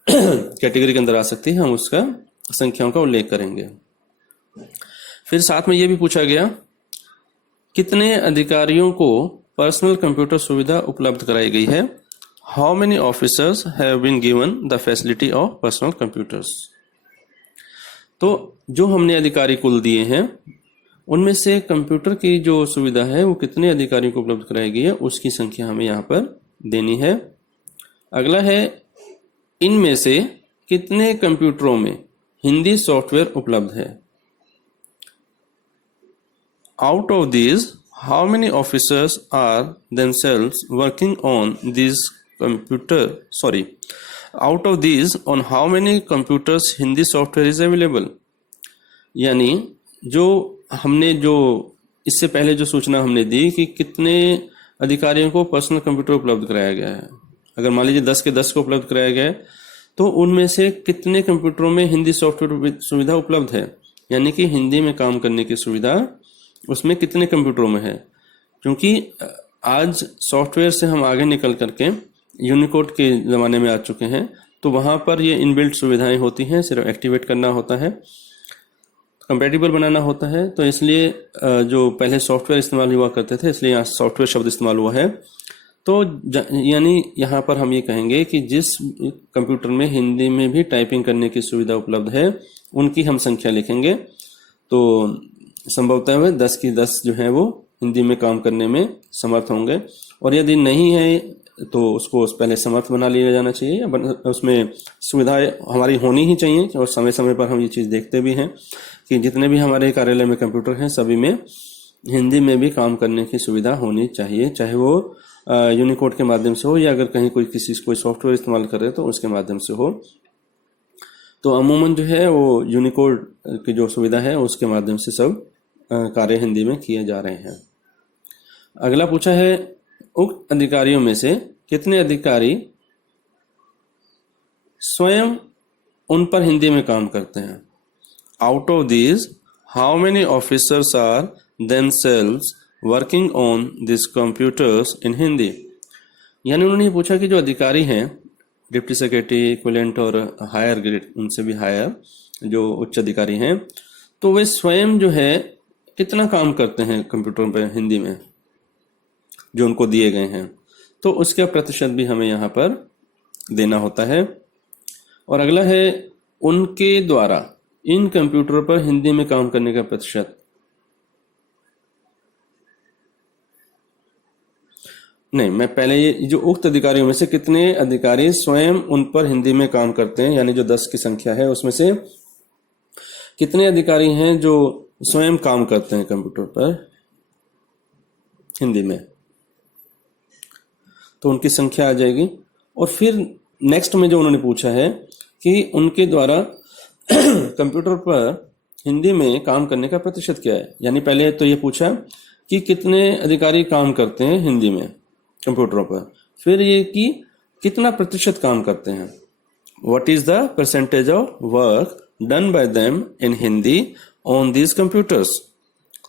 कैटेगरी के अंदर आ सकती है, हम उसका संख्याओं का उल्लेख करेंगे। फिर साथ में यह भी पूछा गया कितने अधिकारियों को पर्सनल कंप्यूटर सुविधा उपलब्ध कराई गई है। How many officers have been given the facility of personal computers. तो जो हमने अधिकारी कुल दिए हैं उनमें से कंप्यूटर की जो सुविधा है वो कितने अधिकारियों को उपलब्ध कराई गई है उसकी संख्या हमें यहाँ पर देनी है। अगला है इनमें से कितने कंप्यूटरों में हिंदी सॉफ्टवेयर उपलब्ध है। Out of these, how many officers are themselves working on these out of these, on how many computers Hindi software is available। यानी जो हमने जो इससे पहले जो सूचना हमने दी कि कितने अधिकारियों को पर्सनल कंप्यूटर उपलब्ध कराया गया है, अगर मान लीजिए 10 के 10 को उपलब्ध कराया गया है तो उनमें से कितने कंप्यूटरों में हिंदी सॉफ्टवेयर सुविधा उपलब्ध है, यानी कि हिंदी में काम करने की सुविधा उसमें कितने कंप्यूटरों में है। क्योंकि आज सॉफ्टवेयर से हम आगे निकल करके यूनिकोड के ज़माने में आ चुके हैं, तो वहाँ पर ये इनबिल्ट सुविधाएं होती हैं, सिर्फ एक्टिवेट करना होता है, कंपैटिबल बनाना होता है। तो इसलिए जो पहले सॉफ्टवेयर इस्तेमाल हुआ करते थे इसलिए यहाँ सॉफ्टवेयर शब्द इस्तेमाल हुआ है। तो यानी यहाँ पर हम ये कहेंगे कि जिस कंप्यूटर में हिंदी में भी टाइपिंग करने की सुविधा उपलब्ध है उनकी हम संख्या लिखेंगे। तो संभवतः वह 10 की 10 जो है वो हिंदी में काम करने में समर्थ होंगे, और यदि नहीं है तो उसको पहले समर्थ बना लिया जाना चाहिए, उसमें सुविधाएं हमारी होनी ही चाहिए। और समय समय पर हम ये चीज़ देखते भी हैं कि जितने भी हमारे कार्यालय में कंप्यूटर हैं सभी में हिंदी में भी काम करने की सुविधा होनी चाहिए, चाहे वो यूनिकोड के माध्यम से हो या अगर कहीं कोई सॉफ्टवेयर इस्तेमाल कर रहे हो तो उसके माध्यम से हो। तो अमूमन जो है वो यूनिकोड की जो सुविधा है उसके माध्यम से सब कार्य हिंदी में किए जा रहे हैं। अगला पूछा है उक्त अधिकारियों में से कितने अधिकारी स्वयं उन पर हिंदी में काम करते हैं। Out of these how many officers are themselves working on this computers in Hindi. यानी उन्होंने पूछा कि जो अधिकारी हैं डिप्टी सेक्रेटरी इक्विवेलेंट और हायर ग्रेड उनसे भी हायर जो उच्च अधिकारी हैं, तो वे स्वयं जो है कितना काम करते हैं कंप्यूटर पर हिंदी में जो उनको दिए गए हैं। तो उसका प्रतिशत भी हमें यहाँ पर देना होता है। और अगला है उनके द्वारा इन कंप्यूटरों पर हिंदी में काम करने का प्रतिशत। नहीं, मैं पहले ये जो उक्त अधिकारियों में से कितने अधिकारी स्वयं उन पर हिंदी में काम करते हैं, यानी जो 10 की संख्या है उसमें से कितने अधिकारी हैं जो स्वयं काम करते हैं कंप्यूटर पर हिंदी में, तो उनकी संख्या आ जाएगी। और फिर नेक्स्ट में जो उन्होंने पूछा है कि उनके द्वारा कंप्यूटर पर हिंदी में काम करने का प्रतिशत क्या है, यानी पहले तो ये पूछा कि कितने अधिकारी काम करते हैं हिंदी में कंप्यूटरों पर, फिर ये कि कितना प्रतिशत काम करते हैं, what is the percentage of work done by them in Hindi on these computers.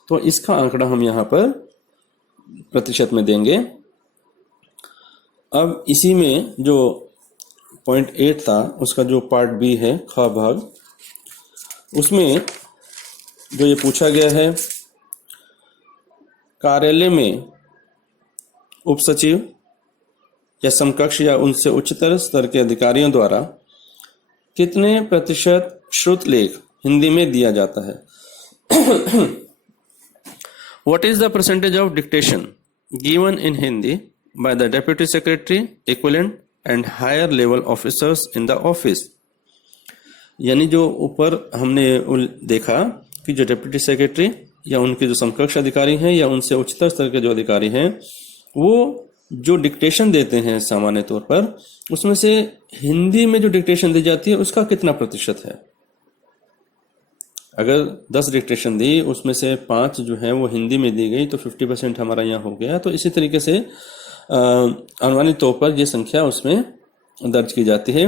तो इसका आंकड़ा हम यहाँ पर प्रतिशत में देंगे। अब इसी में जो पॉइंट 8 था उसका जो पार्ट बी है ख भाग, उसमें जो ये पूछा गया है कार्यालय में उपसचिव या समकक्ष या उनसे उच्चतर स्तर के अधिकारियों द्वारा कितने प्रतिशत श्रुत लेख हिंदी में दिया जाता है। What is the percentage of dictation given in Hindi by the deputy secretary, equivalent and higher level officers in the office? यानी जो ऊपर हमने देखा कि जो डेप्यूटी सेक्रेटरी या उनके जो समकक्ष अधिकारी हैं या उनसे उच्चतर स्तर के जो अधिकारी हैं वो जो डिक्टेशन देते हैं सामान्य तौर पर, उसमें से हिंदी में जो डिक्टेशन दी जाती है उसका कितना प्रतिशत है। अगर 10 डिक्टेशन दी उसमें से 5 जो है वो हिंदी में दी गई तो 50% हमारा यहाँ हो गया। तो इसी तरीके से अनुमानित तौर पर यह संख्या उसमें दर्ज की जाती है।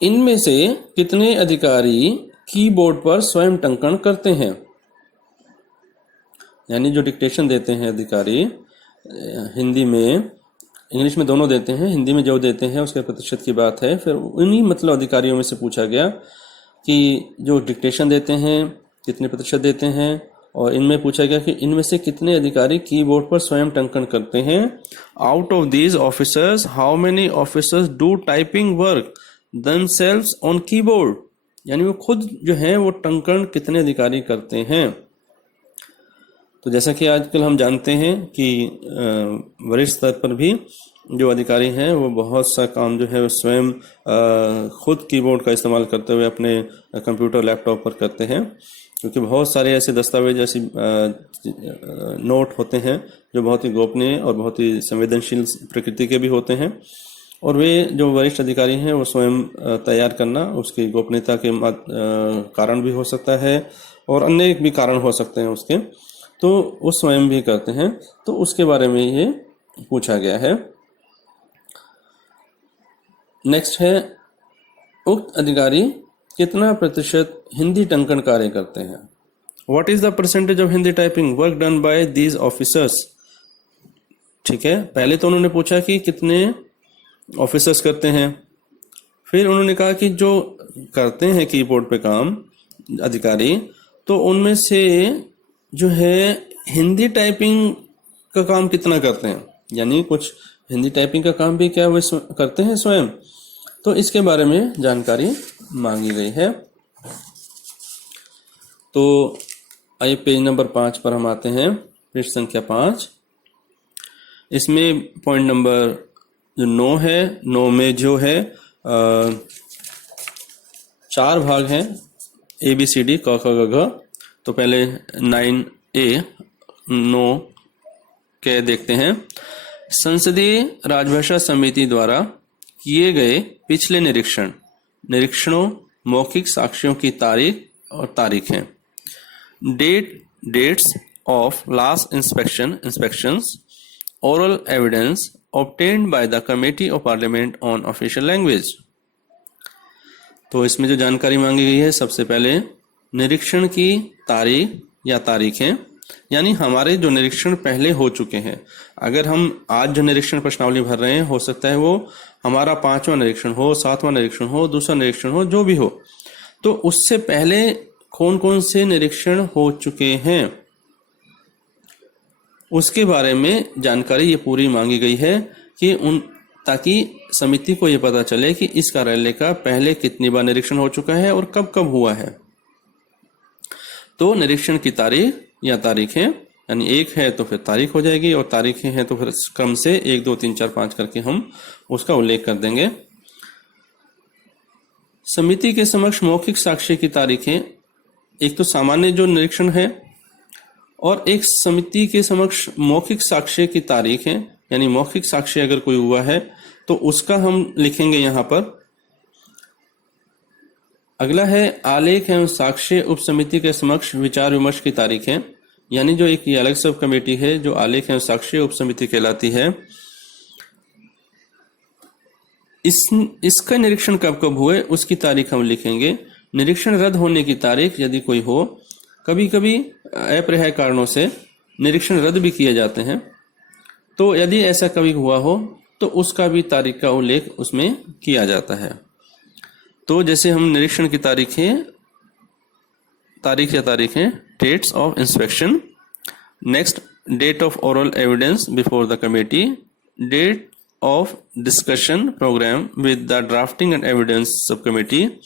इनमें से कितने अधिकारी कीबोर्ड पर स्वयं टंकन करते हैं, यानी जो डिक्टेशन देते हैं अधिकारी हिंदी में, इंग्लिश में दोनों देते हैं, हिंदी में जो देते हैं उसके प्रतिशत की बात है। फिर उन्हीं मतलब अधिकारियों में से पूछा गया कि जो डिक्टेशन देते हैं कितने प्रतिशत देते हैं, और इनमें पूछा गया कि इनमें से कितने अधिकारी कीबोर्ड पर स्वयं टंकन करते हैं। Out of these officers how many officers do typing work themselves on keyboard, यानी वो खुद जो है वो टंकन कितने अधिकारी करते हैं। तो जैसा कि आजकल हम जानते हैं कि वरिष्ठ स्तर पर भी जो अधिकारी हैं वो बहुत सा काम जो है वो स्वयं खुद कीबोर्ड का इस्तेमाल करते हुए अपने कंप्यूटर लैपटॉप पर करते हैं, क्योंकि बहुत सारे ऐसे दस्तावेज ऐसी नोट होते हैं जो बहुत ही गोपनीय और बहुत ही संवेदनशील प्रकृति के भी होते हैं, और वे जो वरिष्ठ अधिकारी हैं वो स्वयं तैयार करना उसकी गोपनीयता के कारण भी हो सकता है और अन्य भी कारण हो सकते हैं उसके, तो वो स्वयं भी करते हैं। तो उसके बारे में ये पूछा गया है। नेक्स्ट है उक्त अधिकारी कितना प्रतिशत हिंदी टंकन कार्य करते हैं। What is the percentage of Hindi typing work done by these officers. ठीक है, पहले तो उन्होंने पूछा कि कितने ऑफिसर्स करते हैं, फिर उन्होंने कहा कि जो करते हैं कीबोर्ड पे काम अधिकारी, तो उनमें से जो है हिंदी टाइपिंग का काम कितना करते हैं, यानी कुछ हिंदी टाइपिंग का काम भी क्या वे करते हैं स्वयं। तो इसके बारे में जानकारी मांगी गई है। तो आइए पेज नंबर 5 पर हम आते हैं, पृष्ठ संख्या 5। इसमें पॉइंट नंबर जो 9 है, 9 में जो है 4 भाग हैं ABCD क ख ग घ। तो पहले 9A 9 के देखते हैं। संसदीय राजभाषा समिति द्वारा किए गए पिछले निरीक्षणों मौखिक साक्ष्यों की तारीख और तारीखें। Dates of last inspections oral evidence obtained by the Committee of Parliament on Official Language। तो इसमें जो जानकारी मांगी गई है, सबसे पहले निरीक्षण की तारीख या तारीखें, यानी हमारे जो निरीक्षण पहले हो चुके हैं। अगर हम आज जो निरीक्षण प्रश्नावली भर रहे हैं, हो सकता है वो हमारा 5वां निरीक्षण हो, 7वां निरीक्षण हो, दूसरा निरीक्षण हो, जो भी हो, तो उससे पहले कौन कौन से निरीक्षण हो चुके हैं उसके बारे में जानकारी ये पूरी मांगी गई है कि ताकि समिति को ये पता चले कि इस कार्यालय का पहले कितनी बार निरीक्षण हो चुका है और कब कब हुआ है। तो निरीक्षण की तारीख या तारीखें, यानी 1 है तो फिर तारीख हो जाएगी, और तारीखें हैं तो फिर क्रम से 1 2 3 4 5 करके हम उसका उल्लेख कर देंगे। समिति के समक्ष मौखिक साक्ष्य की तारीखें, एक तो सामान्य जो निरीक्षण है और एक समिति के समक्ष मौखिक साक्ष्य की तारीख है, यानी मौखिक साक्ष्य अगर कोई हुआ है तो उसका हम लिखेंगे यहाँ पर। अगला है आलेख एवं साक्ष्य उप समिति के समक्ष विचार विमर्श की तारीख है, यानी जो एक ये अलग सब कमेटी है जो आलेख एवं साक्ष्य उप समिति कहलाती है, इसका निरीक्षण कब कब हुए उसकी तारीख हम लिखेंगे। निरीक्षण रद्द होने की तारीख यदि कोई हो, कभी कभी अपरिहार्य कारणों से निरीक्षण रद्द भी किए जाते हैं, तो यदि ऐसा कभी हुआ हो तो उसका भी तारीख का उल्लेख उसमें किया जाता है। तो जैसे हम निरीक्षण की तारीखें dates of inspection, next date of oral evidence before the committee, date of discussion program with the drafting and evidence subcommittee,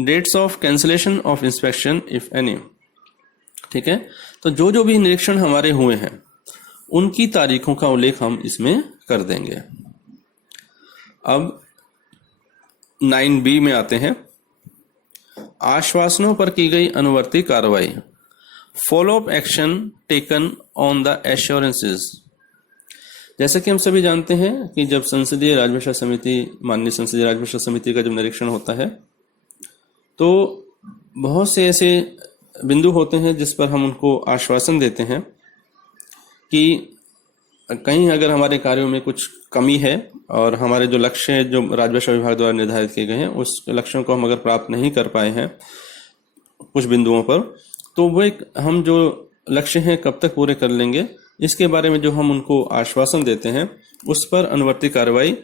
dates of cancellation of inspection if any। ठीक है, तो जो भी निरीक्षण हमारे हुए हैं उनकी तारीखों का उल्लेख हम इसमें कर देंगे। अब 9B में आते हैं, आश्वासनों पर की गई अनुवर्ती कार्रवाई, follow up action taken on the assurances. जैसा कि हम सभी जानते हैं कि जब संसदीय राजभाषा समिति, माननीय संसदीय राजभाषा समिति का जब निरीक्षण होता है तो बहुत से ऐसे बिंदु होते हैं जिस पर हम उनको आश्वासन देते हैं कि कहीं अगर हमारे कार्यों में कुछ कमी है और हमारे जो लक्ष्य जो राजभाषा विभाग द्वारा निर्धारित किए गए हैं उस लक्ष्यों को हम अगर प्राप्त नहीं कर पाए हैं कुछ बिंदुओं पर, तो वो एक हम जो लक्ष्य हैं कब तक पूरे कर लेंगे, इसके बारे में जो हम उनको आश्वासन देते हैं उस पर अनुवर्ती कार्रवाई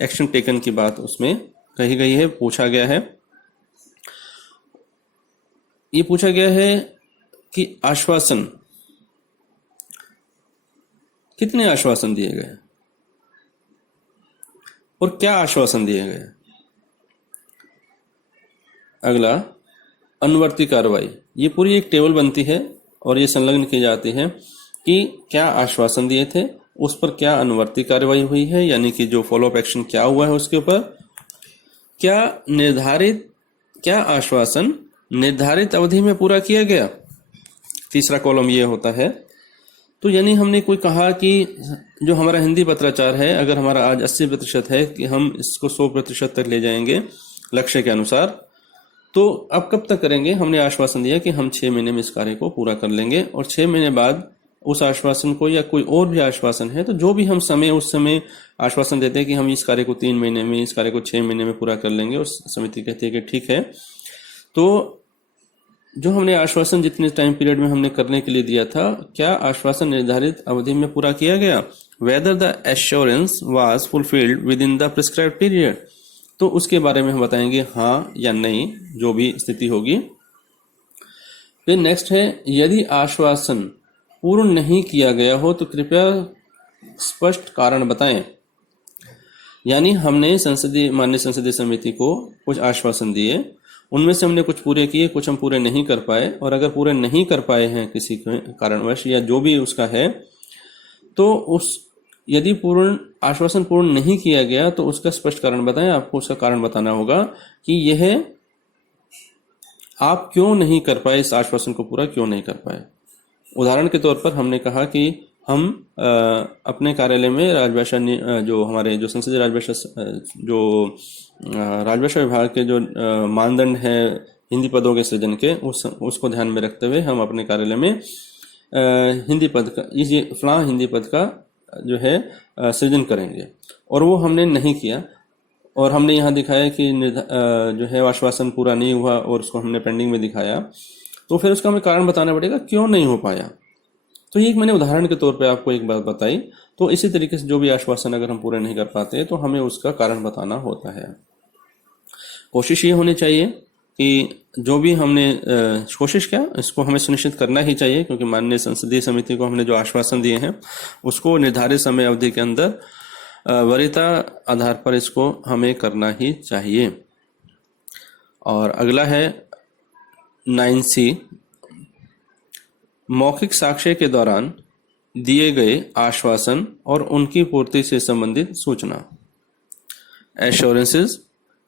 एक्शन टेकन की बात उसमें कही गई है। पूछा गया है, ये पूछा गया है कि आश्वासन, कितने आश्वासन दिए गए और क्या आश्वासन दिए गए। अगला अनुवर्ती कार्रवाई, ये पूरी एक टेबल बनती है और ये संलग्न की जाती है कि क्या आश्वासन दिए थे, उस पर क्या अनुवर्ती कार्रवाई हुई है, यानी कि जो फॉलो अप एक्शन क्या हुआ है उसके ऊपर, क्या आश्वासन निर्धारित अवधि में पूरा किया गया। तीसरा कॉलम ये होता है। तो यानी हमने कोई कहा कि जो हमारा हिंदी पत्राचार है, अगर हमारा आज 80% है कि हम इसको 100% तक ले जाएंगे लक्ष्य के अनुसार, तो अब कब तक करेंगे। हमने आश्वासन दिया कि हम 6 महीने में इस कार्य को पूरा कर लेंगे, और 6 महीने बाद उस आश्वासन को या कोई और भी आश्वासन है तो जो भी हम उस समय आश्वासन देते हैं कि हम इस कार्य को 3 महीने में, इस कार्य को 6 महीने में पूरा कर लेंगे, और समिति कहती है कि ठीक है। तो जो हमने आश्वासन जितने टाइम पीरियड में हमने करने के लिए दिया था, क्या आश्वासन निर्धारित अवधि में पूरा किया गया, whether the assurance was fulfilled with in the prescribed period, तो उसके बारे में हम बताएंगे हाँ या नहीं, जो भी स्थिति होगी। फिर नेक्स्ट है, यदि आश्वासन पूर्ण नहीं किया गया हो तो कृपया स्पष्ट कारण बताएं। यानी हमने माननीय संसदीय समिति को कुछ आश्वासन दिए, उनमें से हमने कुछ पूरे किए, कुछ हम पूरे नहीं कर पाए, और अगर पूरे नहीं कर पाए हैं किसी कारणवश या जो भी उसका है, तो यदि आश्वासन पूर्ण नहीं किया गया तो उसका स्पष्ट कारण बताएं। आपको उसका कारण बताना होगा कि यह आप क्यों नहीं कर पाए, इस आश्वासन को पूरा क्यों नहीं कर पाए। उदाहरण के तौर पर हमने कहा कि हम अपने कार्यालय में राजभाषा जो हमारे जो संसदीय राजभाषा विभाग के जो मानदंड है हिंदी पदों के सृजन के, उसको ध्यान में रखते हुए हम अपने कार्यालय में हिंदी पद का, ये फलां हिंदी पद का जो है सृजन करेंगे, और वो हमने नहीं किया, और हमने यहाँ दिखाया कि जो है आश्वासन पूरा नहीं हुआ और उसको हमने पेंडिंग में दिखाया, तो फिर उसका हमें कारण बताना पड़ेगा क्यों नहीं हो पाया। तो ये मैंने उदाहरण के तौर पे आपको एक बात बताई। तो इसी तरीके से जो भी आश्वासन अगर हम पूरे नहीं कर पाते तो हमें उसका कारण बताना होता है। कोशिश ये होनी चाहिए कि जो भी हमने कोशिश किया इसको हमें सुनिश्चित करना ही चाहिए, क्योंकि माननीय संसदीय समिति को हमने जो आश्वासन दिए हैं उसको निर्धारित समय अवधि के अंदर वरीयता आधार पर इसको हमें करना ही चाहिए। और अगला है 9C, मौखिक साक्ष्य के दौरान दिए गए आश्वासन और उनकी पूर्ति से संबंधित सूचना। Assurances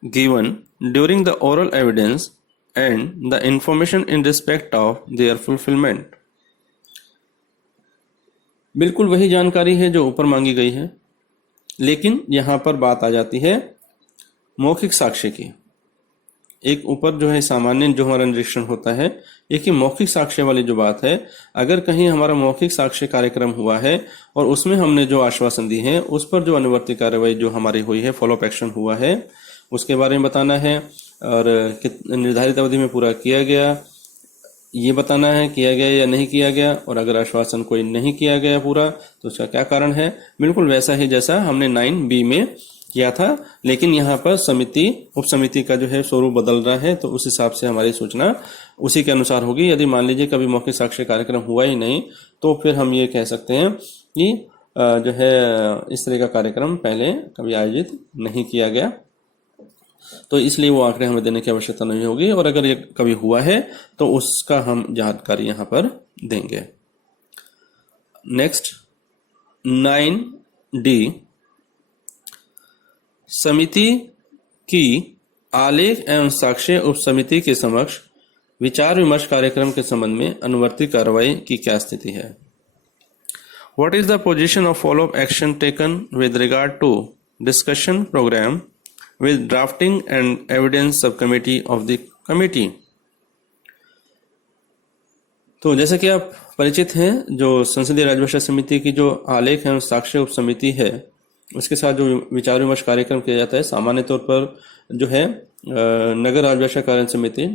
given during the oral evidence and the information in respect of their fulfillment। बिल्कुल वही जानकारी है जो ऊपर मांगी गई है, लेकिन यहां पर बात आ जाती है मौखिक साक्ष्य की। एक ऊपर जो है सामान्य जो हमारा निरीक्षण होता है, एक ही मौखिक साक्ष्य वाली जो बात है, अगर कहीं हमारा मौखिक साक्ष्य कार्यक्रम हुआ है और उसमें हमने जो आश्वासन दी है उस पर जो अनुवर्ती कार्रवाई जो हमारी हुई है, फॉलोअप एक्शन हुआ है, उसके बारे में बताना है। और निर्धारित अवधि में पूरा किया गया ये बताना है, किया गया या नहीं किया गया। और अगर आश्वासन कोई नहीं किया गया पूरा तो उसका क्या कारण है, बिल्कुल वैसा ही जैसा हमने 9B में किया था, लेकिन यहाँ पर समिति उप समिति का जो है स्वरूप बदल रहा है, तो उस हिसाब से हमारी सूचना उसी के अनुसार होगी। यदि मान लीजिए कभी मौखिक साक्ष्य कार्यक्रम हुआ ही नहीं तो फिर हम ये कह सकते हैं कि जो है इस तरह का कार्यक्रम पहले कभी आयोजित नहीं किया गया, तो इसलिए वो आंकड़े हमें देने की आवश्यकता नहीं होगी। और अगर ये कभी हुआ है तो उसका हम जानकारी यहाँ पर देंगे। नेक्स्ट 9D, समिति की आलेख एवं साक्ष्य उप समिति के समक्ष विचार विमर्श कार्यक्रम के संबंध में अनुवर्ती कार्रवाई की क्या स्थिति है। What is the position of follow-up action taken with regard to discussion program with drafting and evidence subcommittee of the committee? तो जैसे कि आप परिचित हैं, जो संसदीय राजभाषा समिति की जो आलेख एवं साक्ष्य उप समिति है उसके साथ जो विचार विमर्श कार्यक्रम किया जाता है, सामान्य तौर पर जो है नगर राजभाषा कार्य समिति,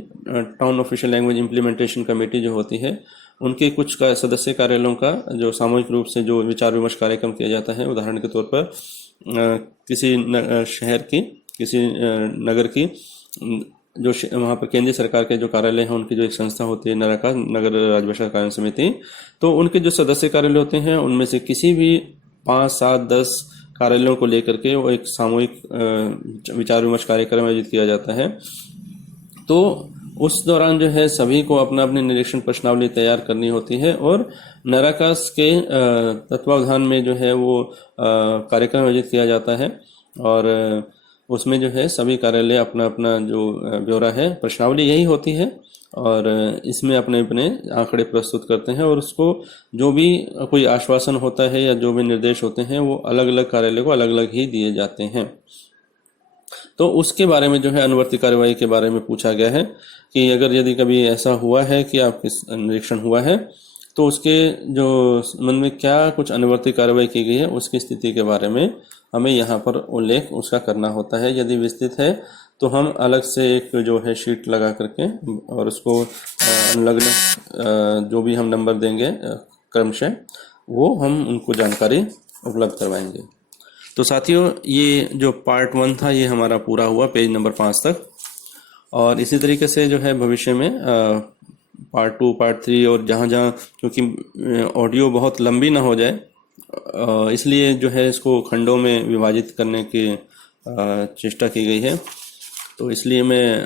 town official language implementation committee जो होती है, उनके कुछ सदस्य कार्यालयों का जो सामूहिक रूप से जो विचार विमर्श कार्यक्रम किया जाता है, उदाहरण के तौर पर किसी शहर की, किसी नगर की जो वहाँ पर केंद्रीय सरकार के जो कार्यालय हैं उनकी जो एक संस्था होती है नरका, नगर राजभाषा कार्य समिति, तो उनके जो सदस्य कार्यालय होते हैं उनमें से किसी भी 5, 7, 10 कार्यालयों को लेकर के वो एक सामूहिक विचार विमर्श कार्यक्रम आयोजित किया जाता है। तो उस दौरान जो है सभी को अपना अपनी निरीक्षण प्रश्नावली तैयार करनी होती है और नराकास के तत्वावधान में जो है वो कार्यक्रम आयोजित किया जाता है और उसमें जो है सभी कार्यालय अपना अपना जो ब्यौरा है, प्रश्नावली यही होती है और इसमें अपने अपने आंकड़े प्रस्तुत करते हैं और उसको जो भी कोई आश्वासन होता है या जो भी निर्देश होते हैं वो अलग अलग कार्यालय को अलग अलग ही दिए जाते हैं। तो उसके बारे में जो है अनुवर्ती कार्रवाई के बारे में पूछा गया है कि अगर यदि कभी ऐसा हुआ है कि आपका निरीक्षण हुआ है तो उसके जो संबंध में क्या कुछ अनुवर्ती कार्रवाई की गई है उसकी स्थिति के बारे में हमें यहाँ पर उल्लेख उसका करना होता है। यदि विस्तृत है तो हम अलग से एक जो है शीट लगा करके और उसको अनुलग्न जो भी हम नंबर देंगे क्रमशः वो हम उनको जानकारी उपलब्ध करवाएंगे। तो साथियों, ये जो पार्ट 1 था ये हमारा पूरा हुआ पेज नंबर 5 तक, और इसी तरीके से जो है भविष्य में पार्ट 2, पार्ट 3 और जहाँ जहाँ, क्योंकि ऑडियो बहुत लंबी ना हो जाए इसलिए जो है इसको खंडों में विभाजित करने की चेष्टा की गई है। तो इसलिए मैं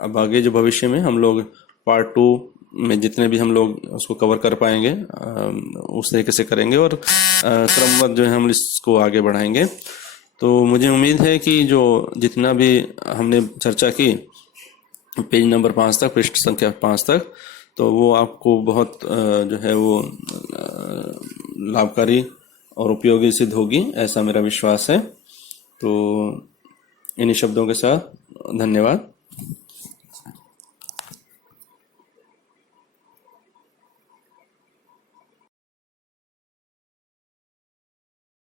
अब आगे जो भविष्य में हम लोग पार्ट 2 में जितने भी हम लोग उसको कवर कर पाएंगे उस तरीके से करेंगे और क्रमबद्ध जो है हम इसको आगे बढ़ाएंगे। तो मुझे उम्मीद है कि जो जितना भी हमने चर्चा की पेज नंबर 5 तक, पृष्ठ संख्या 5 तक, तो वो आपको बहुत जो है वो लाभकारी और उपयोगी सिद्ध होगी, ऐसा मेरा विश्वास है। तो इन्हीं शब्दों के साथ धन्यवाद।